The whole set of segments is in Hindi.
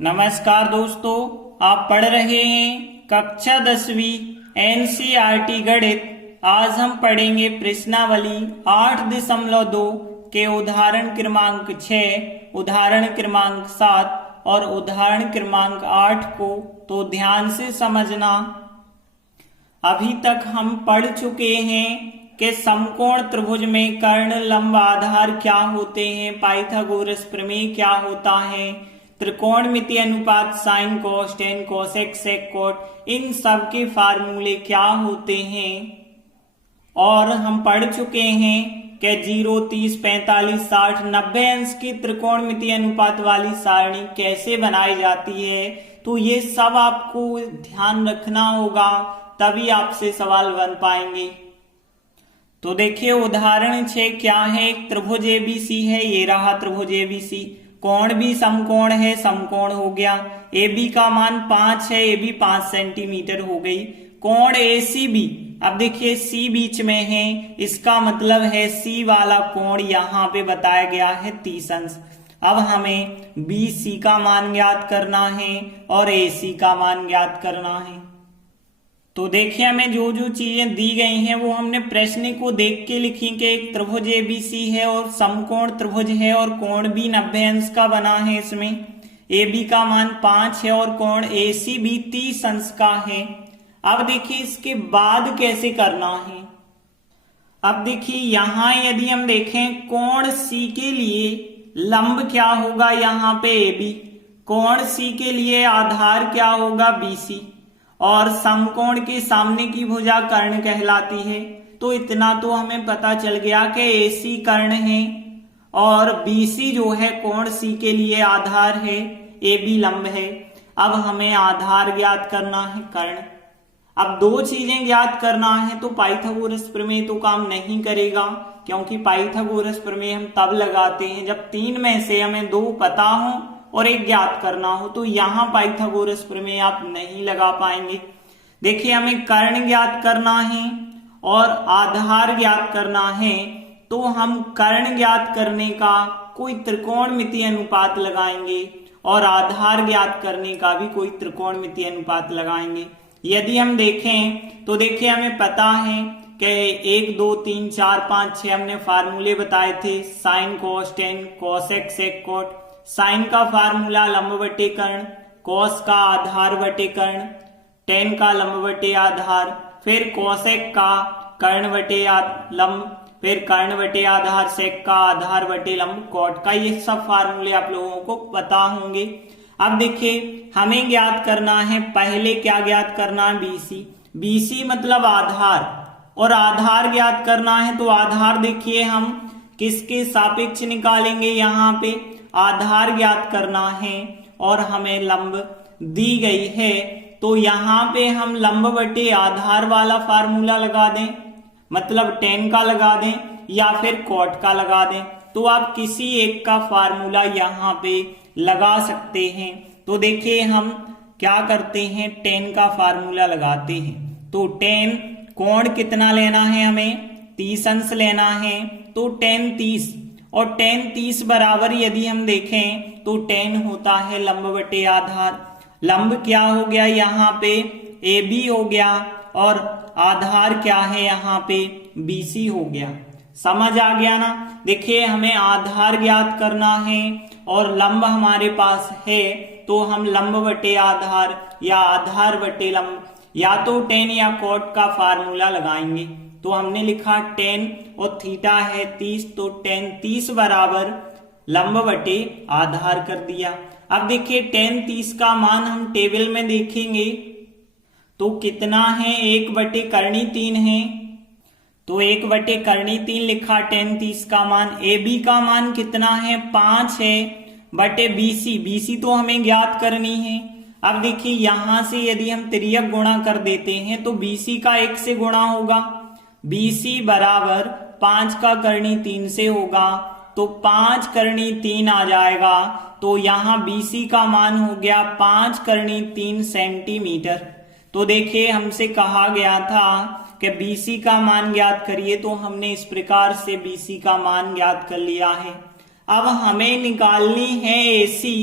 नमस्कार दोस्तों, आप पढ़ रहे हैं कक्षा 10वीं एनसीईआरटी गणित। आज हम पढ़ेंगे प्रश्नावली 8.2 के उदाहरण क्रमांक 6, उदाहरण क्रमांक 7 और उदाहरण क्रमांक 8 को। तो ध्यान से समझना। अभी तक हम पढ़ चुके हैं कि समकोण त्रिभुज में कर्ण, लंब, आधार क्या होते हैं, पाइथागोरस प्रमेय क्या होता है, त्रिकोणमितीय अनुपात, साइन कोस, टेन कोसेक, सेक कोट, इन सब के फार्मूले क्या होते हैं। और हम पढ़ चुके हैं कि 0, 30, 45, 60, 90 अंश की त्रिकोणमितीय अनुपात वाली सारणी कैसे बनाई जाती है। तो ये सब आपको ध्यान रखना होगा, तभी आपसे सवाल बन पाएंगे। तो देखिए उदाहरण 6 क्या है। एक त्रिभुज एबीसी है, ये रहा त्रिभुज एबीसी। कोण भी समकोण है, समकोण हो गया। ए बी का मान 5 है, ए बी 5 सेंटीमीटर हो गई। कोण ए सी बी, अब देखिए सी बीच में है, इसका मतलब है सी वाला कोण यहाँ पे बताया गया है 30 अंश। अब हमें बी सी का मान ज्ञात करना है और ए सी का मान ज्ञात करना है। तो देखिए हमें जो जो चीजें दी गई हैं वो हमने प्रश्न को देख के लिखी कि एक त्रिभुज एबीसी है और समकोण त्रिभुज है और कोण भी 90 अंश का बना है। इसमें ए बी का मान 5 है और कोण ए सी भी 30 अंश का है। अब देखिए इसके बाद कैसे करना है। अब देखिए यहां यदि हम देखें कोण सी के लिए लंब क्या होगा, यहाँ पे ए बी, कोण सी के लिए आधार क्या होगा, बी सी, और समकोण के सामने की भुजा कर्ण कहलाती है। तो इतना तो हमें पता चल गया कि एसी कर्ण है और बीसी जो है कोण सी के लिए आधार है, ए बी लंब है। अब हमें आधार ज्ञात करना है, कर्ण। अब दो चीजें ज्ञात करना है तो पाइथागोरस प्रमेय तो काम नहीं करेगा, क्योंकि पाइथागोरस प्रमेय हम तब लगाते हैं जब तीन में से हमें दो पता हो और एक ज्ञात करना हो। तो यहां पाइथागोरस प्रमेय आप नहीं लगा पाएंगे। देखिए हमें कर्ण ज्ञात करना है और आधार ज्ञात करना है। तो हम कर्ण ज्ञात करने का कोई त्रिकोणमितीय अनुपात लगाएंगे और आधार ज्ञात करने का भी कोई त्रिकोणमितीय अनुपात लगाएंगे। यदि हम देखें तो देखिए हमें पता है कि 1, 2, 3, 4, 5, 6 हमने फार्मूले बताए थे, साइन कोस, टेन कोसेक, सेक कोट। साइन का फार्मूला लंब बटे कर्ण, कोस का आधार बटे कर्ण, टेन का लंब बटे आधार, फिर कोसेक का कर्ण बटे लंब, फिर कर्ण बटे आधार, सेक का आधार बटे लंब, कोट का। ये सब फार्मूले आप लोगों को पता होंगे। अब देखिए हमें ज्ञात करना है, पहले क्या ज्ञात करना है, बीसी। बीसी मतलब आधार, और आधार ज्ञात करना है तो आधार देखिए हम किसके सापेक्ष निकालेंगे, यहाँ पे आधार ज्ञात करना है और हमें लंब दी गई है। तो यहाँ पे हम लंब बटे आधार वाला फार्मूला लगा दें, मतलब टेन का लगा दें या फिर कोट का लगा दें। तो आप किसी एक का फार्मूला यहाँ पे लगा सकते हैं। तो देखिए हम क्या करते हैं, टेन का फार्मूला लगाते हैं। तो टेन कोण कितना लेना है, हमें 30 अंश लेना है। तो टेन 30 और टेन 30 बराबर यदि हम देखें तो टेन होता है लंब बटे आधार। लंब क्या हो गया, यहाँ पे ए बी हो गया और आधार क्या है, यहाँ पे बी सी हो गया। समझ आ गया ना। देखिए हमें आधार ज्ञात करना है और लंब हमारे पास है, तो हम लंब बटे आधार या आधार बटे लंब या तो टेन या कोट का फार्मूला लगाएंगे। तो हमने लिखा टेन और थीटा है 30, तो टेन 30 बराबर लंब बटे आधार कर दिया। अब देखिए टेन 30 का मान हम टेबल में देखेंगे तो कितना है, 1 बटे करनी 3 है। तो 1 बटे करनी 3 लिखा टेन 30 का मान। ए बी का मान कितना है, 5 है, बटे बीसी। बीसी तो हमें ज्ञात करनी है। अब देखिए यहां से यदि हम तिर्यक गुणा कर देते हैं तो बीसी का 1 से गुणा होगा। बीसी बराबर 5 का करनी 3 से होगा, तो 5 करनी 3 आ जाएगा। तो यहाँ बीसी का मान हो गया 5 करनी 3 सेंटीमीटर। तो देखिए हमसे कहा गया था कि बीसी का मान ज्ञात करिए, तो हमने इस प्रकार से बीसी का मान ज्ञात कर लिया है। अब हमें निकालनी है एसी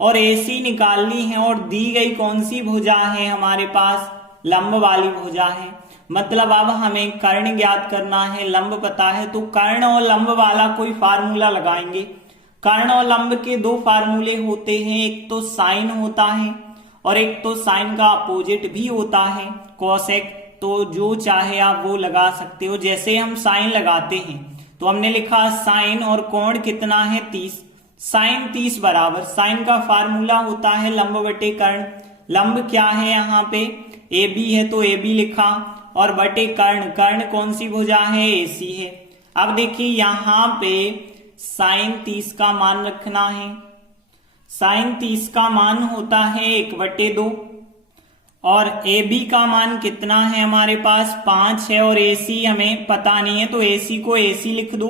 और AC निकालनी है और दी गई कौन सी भुजा है हमारे पास, लंब वाली भुजा है। मतलब अब हमें कर्ण ज्ञात करना है, लंब पता है, तो कर्ण और लंब वाला कोई फार्मूला लगाएंगे। कर्ण और लंब के दो फार्मूले होते हैं, एक तो साइन होता है और एक तो साइन का अपोजिट भी होता है कोसेक। तो जो चाहे आप वो लगा सकते हो। जैसे हम साइन लगाते हैं तो हमने लिखा साइन और कोण कितना है 30, साइन 30 बराबर साइन का फार्मूला होता है लंब बटे कर्ण। लंब क्या है यहाँ पे AB है तो AB लिखा और बटे कर्ण, कर्ण कौन सी भुजा है AC है। अब देखिए यहाँ पे साइन 30 का मान रखना है, साइन 30 का मान होता है 1/2 और AB का मान कितना है हमारे पास 5 है और AC हमें पता नहीं है तो AC को AC लिख दो,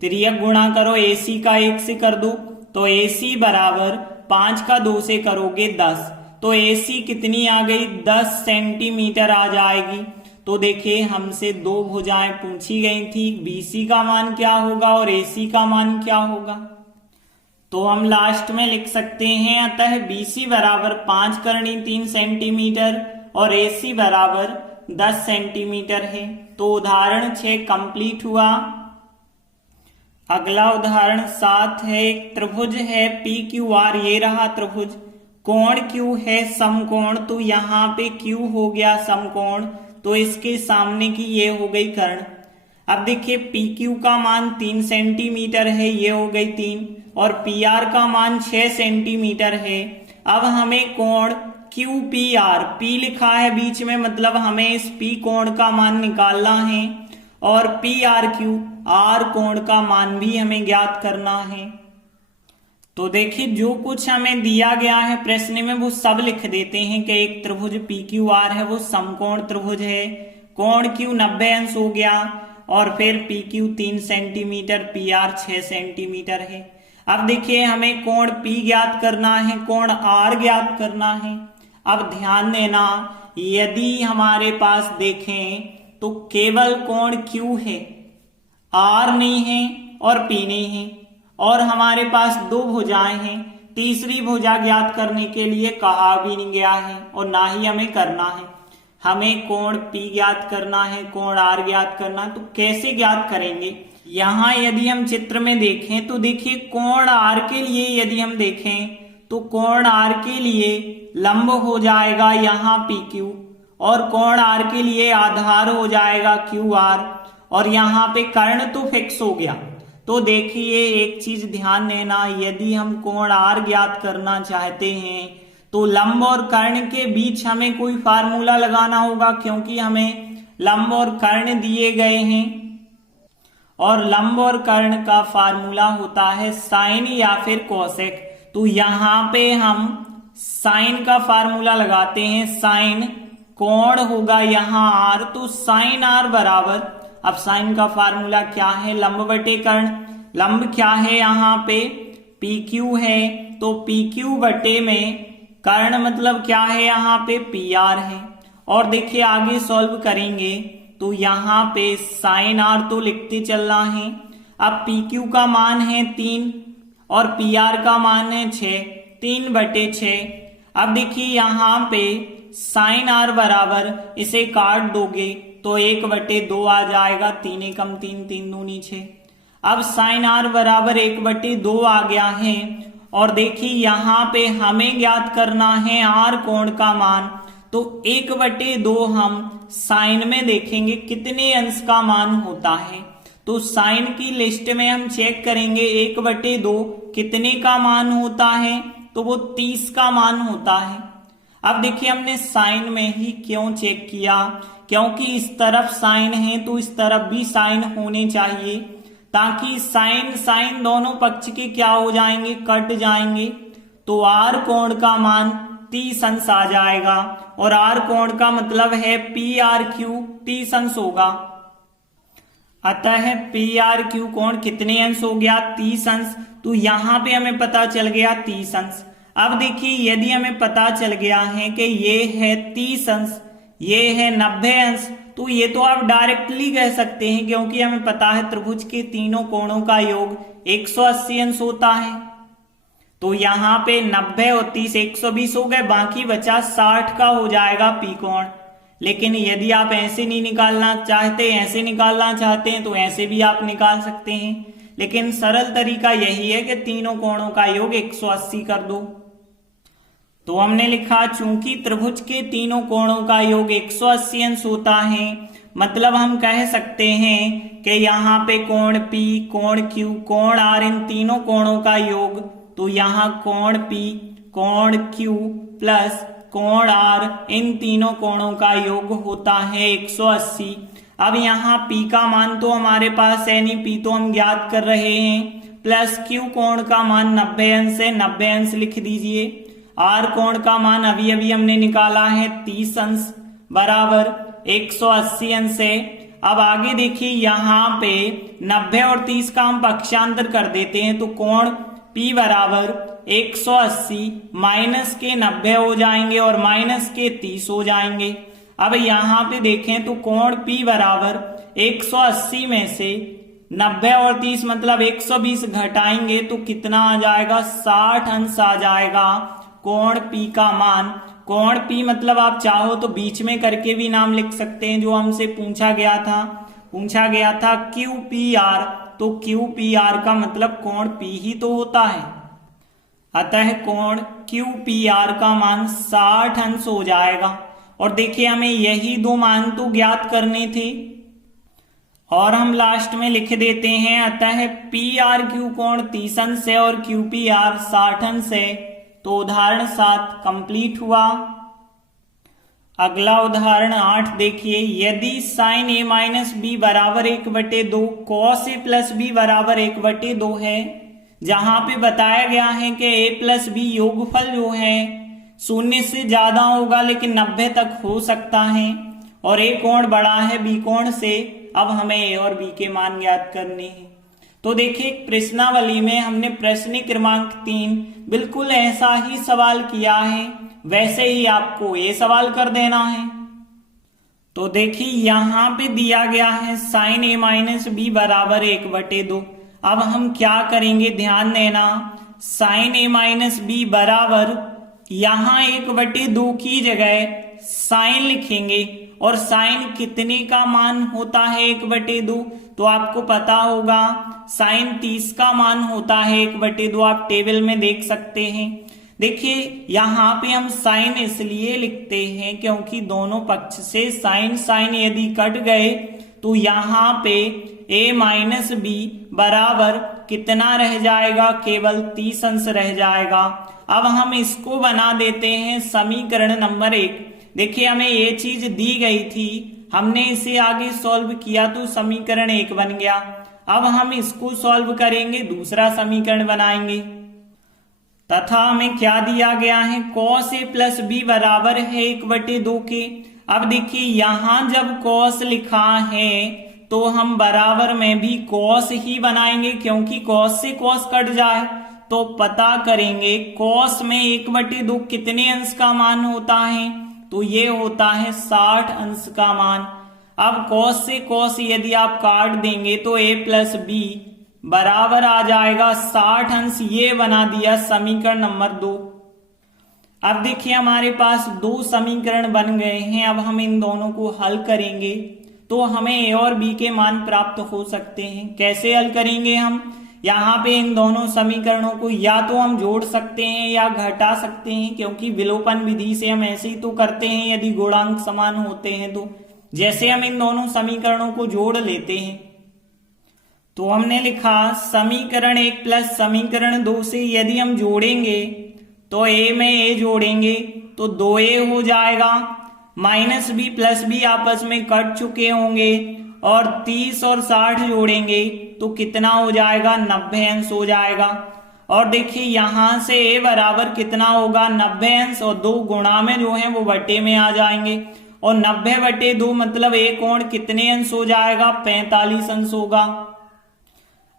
तिर्यक गुणा करो AC का 1 से कर दो तो AC बराबर 5 का 2 से करोगे 10, तो AC कितनी आ गई 10 सेंटीमीटर आ जाएगी। तो देखिए हमसे दो भुजाएं पूछी गई थी, BC का मान क्या होगा और AC का मान क्या होगा। तो हम लास्ट में लिख सकते हैं अतः BC बराबर 5 करनी 3 सेंटीमीटर और AC बराबर 10 सेंटीमीटर है। तो उदाहरण 6 कंप्लीट हुआ। अगला उदाहरण 7 है, एक त्रिभुज है PQR, ये रहा त्रिभुज, कोण Q है समकोण, तो यहाँ पे Q हो गया समकोण, तो इसके सामने की ये हो गई कर्ण। अब देखिए PQ का मान 3 सेंटीमीटर है, ये हो गई 3, और PR का मान 6 सेंटीमीटर है। अब हमें कोण QPR, P लिखा है बीच में, मतलब हमें इस P कोण का मान निकालना है और PRQ, R कोण का मान भी हमें ज्ञात करना है। तो देखिए जो कुछ हमें दिया गया है प्रश्न में वो सब लिख देते हैं कि एक त्रिभुज PQR है वो समकोण त्रिभुज है, कोण Q 90 अंश हो गया और फिर PQ 3 सेंटीमीटर, PR 6 सेंटीमीटर है। अब देखिए हमें कोण P ज्ञात करना है, कोण R ज्ञात करना है। अब ध्यान देना यदि हमारे पास देखें तो केवल कोण Q है, R नहीं है और P नहीं है, और हमारे पास दो भुजाएं हैं, तीसरी भुजा ज्ञात करने के लिए कहा भी नहीं गया है और ना ही हमें करना है। हमें कोण P ज्ञात करना है, कोण R ज्ञात करना है। तो कैसे ज्ञात करेंगे, यहाँ यदि हम चित्र में देखें तो देखिए कोण R के लिए यदि हम देखें तो कोण R के लिए लंब हो जाएगा यहाँ PQ और कोण R के लिए आधार हो जाएगा QR और यहाँ पे कर्ण तो फिक्स हो गया। तो देखिए एक चीज ध्यान देना, यदि हम कोण R ज्ञात करना चाहते हैं तो लंब और कर्ण के बीच हमें कोई फार्मूला लगाना होगा, क्योंकि हमें लंब और कर्ण दिए गए हैं और लंब और कर्ण का फार्मूला होता है साइन या फिर कोसेक। तो यहाँ पे हम साइन का फार्मूला लगाते हैं, साइन कोण होगा यहाँ R, तो साइन R बराबर, अब साइन का फार्मूला क्या है लंब बटे कर्ण, लंब क्या है यहाँ पे PQ है तो PQ बटे में कर्ण मतलब क्या है यहाँ पे PR है। और देखिए आगे सॉल्व करेंगे तो यहाँ पे साइन R तो लिखते चलना है। अब PQ का मान है 3 और PR का मान है 6, 3/6। अब देखिए यहाँ पे साइन R बराबर, इसे काट दोगे तो 1/2 आ जाएगा, 3 एकम 3, 3 दूनी 6। अब साइन R बराबर 1/2 आ गया है और देखिए यहाँ पे हमें ज्ञात करना है R कोण का मान, तो 1/2 हम साइन में देखेंगे कितने अंश का मान होता है। तो साइन की लिस्ट में हम चेक करेंगे 1/2 कितने का मान होता है, तो वो 30 का मान होता है। अब देखिए हमने साइन में ही क्यों चेक किया, क्योंकि इस तरफ साइन है तो इस तरफ भी साइन होने चाहिए, ताकि साइन साइन दोनों पक्ष के क्या हो जाएंगे, कट जाएंगे। तो R कोण का मान 30 अंश आ जाएगा और R कोण का मतलब है PRQ 30 अंश होगा। अतः PRQ कोण कितने अंश हो गया 30 अंश, तो यहाँ पे हमें पता चल गया 30 अंश। अब देखिए यदि हमें पता चल गया है कि ये है 30 अंश, ये है 90 अंश, तो ये तो आप डायरेक्टली कह सकते हैं, क्योंकि हमें पता है त्रिभुज के तीनों कोणों का योग 180 अंश होता है। तो यहाँ पे 90 और 30 120 हो गए, बाकी बचा 60 का हो जाएगा पी कोण। लेकिन यदि आप ऐसे नहीं निकालना चाहते, ऐसे निकालना चाहते हैं तो ऐसे भी आप निकाल सकते हैं, लेकिन सरल तरीका यही है कि तीनों कोणों का योग 180 कर दो। तो हमने लिखा चूंकि त्रिभुज के तीनों कोणों का योग 180 अंश होता है, मतलब हम कह सकते हैं कि यहाँ पे कोण P, कोण Q, कोण R, इन तीनों कोणों का योग, तो यहाँ कोण P, कोण Q प्लस कोण R, इन तीनों कोणों का योग होता है 180। अब यहाँ P का मान तो हमारे पास है नहीं, P तो हम ज्ञात कर रहे हैं, प्लस Q कोण का मान 90 अंश है, 90 अंश लिख दीजिए। R कोण का मान अभी अभी हमने निकाला है 30 अंश बराबर 180 अंश है। अब आगे देखिए यहाँ पे 90 और 30 का हम पक्षांतर कर देते हैं, तो कोण P बराबर 180 माइनस के 90 हो जाएंगे और माइनस के 30 हो जाएंगे। अब यहाँ पे देखें तो कोण P बराबर 180 में से 90 और 30 मतलब 120 घटाएंगे तो कितना आ जाएगा, 60 अंश आ जाएगा कोण P का मान। कोण P मतलब आप चाहो तो बीच में करके भी नाम लिख सकते हैं, जो हमसे पूछा गया था QPR, तो QPR का मतलब कोण P ही तो होता है, अतः कोण QPR का मान 60 अंश हो जाएगा। और देखिए हमें यही दो मान तो ज्ञात करने थे, और हम लास्ट में लिख देते हैं, अतः PRQ कोण 30 अंश है और QPR 60 अंश है। तो उदाहरण 7 कंप्लीट हुआ। अगला उदाहरण 8 देखिए, यदि sin a माइनस बी बराबर 1/2 cos a प्लस बी बराबर 1/2 है, जहां पे बताया गया है कि a प्लस बी योगफल जो है 0 से ज्यादा होगा लेकिन 90 तक हो सकता है, और a कोण बड़ा है b कोण से। अब हमें a और b के मान ज्ञात करने हैं। तो देखिए प्रश्नावली में हमने प्रश्न क्रमांक 3 बिल्कुल ऐसा ही सवाल किया है, वैसे ही आपको ये सवाल कर देना है। तो देखिए यहाँ पे दिया गया है sin a माइनस बी बराबर 1/2। अब हम क्या करेंगे, ध्यान देना, sin a माइनस बी बराबर यहाँ 1/2 की जगह sin लिखेंगे, और sin कितने का मान होता है 1/2, तो आपको पता होगा sin 30 का मान होता है 1/2, आप टेबल में देख सकते हैं। देखिए यहाँ पे हम sin इसलिए लिखते हैं क्योंकि दोनों पक्ष से sin यदि कट गए तो यहाँ पे a माइनस बी बराबर कितना रह जाएगा, केवल 30 अंश रह जाएगा। अब हम इसको बना देते हैं समीकरण नंबर 1। देखिए हमें ये चीज दी गई थी, हमने इसे आगे सॉल्व किया तो समीकरण 1 बन गया। अब हम इसको सॉल्व करेंगे, दूसरा समीकरण बनाएंगे, तथा हमें क्या दिया गया है, cos a प्लस बी बराबर है 1/2 के। अब देखिए यहां जब cos लिखा है तो हम बराबर में भी cos ही बनाएंगे, क्योंकि cos से cos कट जाए। तो पता करेंगे cos में 1/2 कितने अंश का मान होता है, तो ये होता है 60 अंश का मान। अब cos से cos यदि आप काट देंगे तो a प्लस बी बराबर आ जाएगा 60 अंश, ये बना दिया समीकरण नंबर 2। अब देखिए हमारे पास 2 समीकरण बन गए हैं। अब हम इन दोनों को हल करेंगे तो हमें a और b के मान प्राप्त हो सकते हैं। कैसे हल करेंगे हम, यहाँ पे इन दोनों समीकरणों को या तो हम जोड़ सकते हैं या घटा सकते हैं, क्योंकि विलोपन विधि से हम ऐसे ही तो करते हैं यदि गुणांक समान होते हैं तो। जैसे हम इन दोनों समीकरणों को जोड़ लेते हैं, तो हमने लिखा समीकरण 1 प्लस समीकरण 2 से यदि हम जोड़ेंगे तो a में a जोड़ेंगे तो 2a हो जाएगा, माइनस b प्लस b आपस में कट चुके होंगे, और 30 और 60 जोड़ेंगे तो कितना हो जाएगा, 90 अंश हो जाएगा। और देखिए यहां से a बराबर कितना होगा, 90 अंश, और 2 गुणा में जो है वो बटे में आ जाएंगे, और 90/2 मतलब a कोण कितने अंश हो जाएगा, 45 अंश होगा।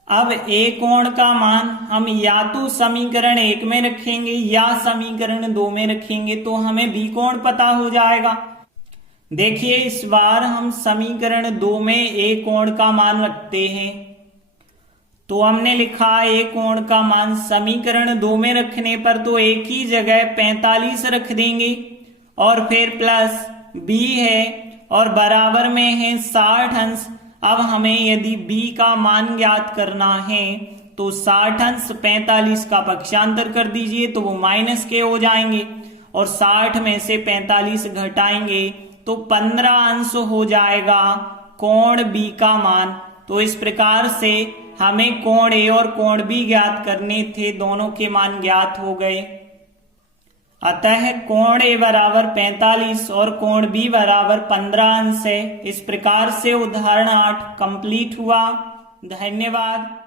अब a कोण का मान हम या तो समीकरण 1 में रखेंगे या समीकरण 2 में रखेंगे, तो हमें b कोण पता हो जाएगा। देखिए इस बार हम समीकरण 2 में a कोण का मान रखते हैं, तो हमने लिखा ए कोण का मान समीकरण 2 में रखने पर तो एक ही जगह 45 रख देंगे और फिर प्लस बी है और बराबर में है 60 अंश। अब हमें यदि b का मान ज्ञात करना है तो 60 अंश 45 का पक्षांतर कर दीजिए तो वो माइनस के हो जाएंगे और 60 में से 45 घटाएंगे तो 15 अंश हो जाएगा कोण b का मान। तो इस प्रकार से हमें कोण a और कोण b ज्ञात करने थे, दोनों के मान ज्ञात हो गए। अतः कोण a बराबर 45 और कोण b बराबर 15 अंश है। इस प्रकार से उदाहरण 8 कंप्लीट हुआ। धन्यवाद।